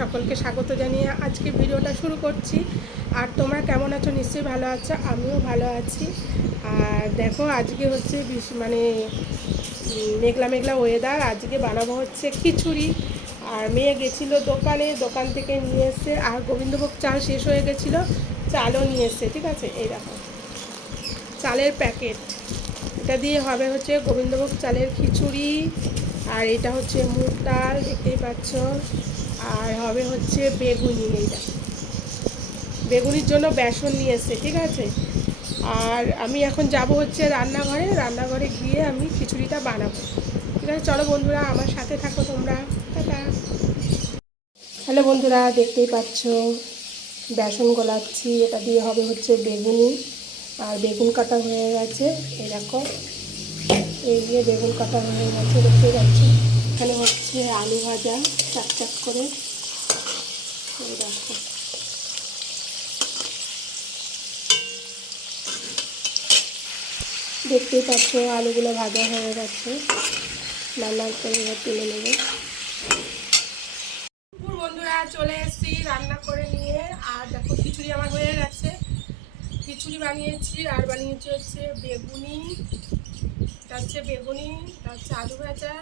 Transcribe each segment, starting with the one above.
সকলকে স্বাগত জানিয়ে আজকে ভিডিওটা শুরু করছি। আর তোমরা কেমন আছো? নিশ্চয়ই ভালো আছো, আমিও ভালো আছি। আর দেখো, আজকে হচ্ছে মানে মেঘলা মেঘলা ওয়েদার আজকে বানাবো হচ্ছে খিচুড়ি। আর মেয়ে গেছিল দোকানে, দোকান থেকে নিয়ে এসে, আর গোবিন্দভোগ চাল শেষ হয়ে গেছিল, চালও নিয়ে এসছে ঠিক আছে? এই দেখো, চালের প্যাকেট। এটা দিয়ে হবে হচ্ছে গোবিন্দভোগ চালের খিচুড়ি। আর এটা হচ্ছে মুগ ডাল, দেখতেই পাচ্ছ। আর হবে হচ্ছে বেগুনি এইটা। বেগুনির জন্য বেসন নিয়ে ঠিক আছে? আর আমি এখন যাব হচ্ছে রান্নাঘরে রান্নাঘরে গিয়ে আমি খিচুড়িটা বানাবো। ঠিক আছে? চলো বন্ধুরা, আমার সাথে থাকো তোমরা। হ্যালো বন্ধুরা, দেখতেই পাচ্ছ, বেসন গলাচ্ছি। এটা দিয়ে হবে হচ্ছে বেগুনি। আর বেগুন কাটা হয়ে গেছে, এরকম। এই দিয়ে বেগুন কাটা হয়ে গেছে দেখতে পাচ্ছি। এখানে হচ্ছে আলু ভাজা চাক চাক করে। দেখো। দেখতেই পাচ্ছ, আলুগুলো ভাজা হয়ে গেছে। লাল করে এবার তুলে নেবে। বন্ধুরা, চলে এসেছি রান্না করে নিয়ে। আর দেখো, খিচুড়ি আমার হয়ে গেছে। খিচুড়ি বানিয়েছি, আর বানিয়েছি হচ্ছে বেগুনি। হচ্ছে বেগুনি হচ্ছে আলু ভাজা।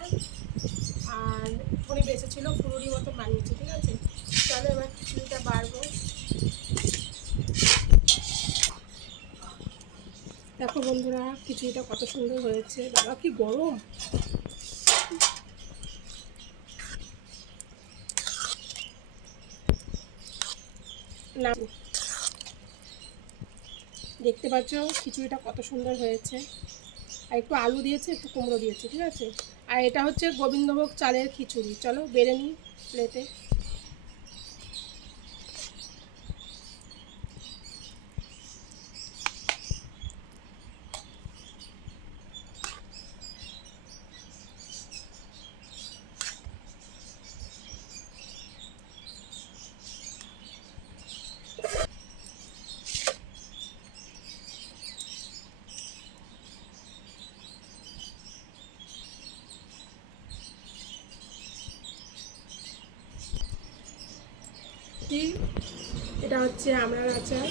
আর একটুখানি বেঁচে ছিল ফুলুরি মতো বানিয়েছি, ঠিক আছে? চলো এবার খিচুড়িটা বাড়বো। দেখো বন্ধুরা, খিচুড়িটা কত সুন্দর হয়েছে। বাবা কি গরম! না। দেখতে পাচ্ছ, খিচুড়িটা কত সুন্দর হয়েছে। আর একটু আলু দিয়েছে, একটু কুমড়ো দিয়েছে, ঠিক আছে? আর এটা হচ্ছে গোবিন্দভোগ চালের খিচুড়ি। চলো, বেড়ে নিই প্লেটে কি? এটা হচ্ছে আমড়ার আচার।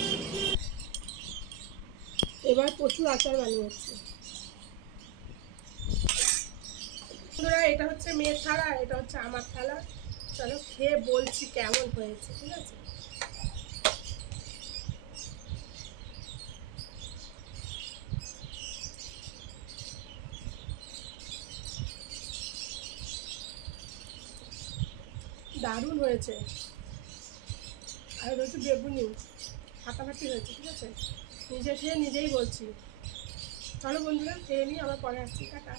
এবার প্রচুর আচার বানিয়েছি। বন্ধুরা, এটা হচ্ছে মেয়ের থালা, এটা হচ্ছে আমার থালা। চলো খেয়ে বলছি কেমন হয়েছে, ঠিক আছে? দারুণ হয়েছে। আর রয়েছে বেগুনি ফাটাফাটি হয়েছে, ঠিক আছে? নিজে খেয়ে নিজেই বলছি। চলো বন্ধুরা, খেয়ে নিই আমার পরে আসছি, টাটা।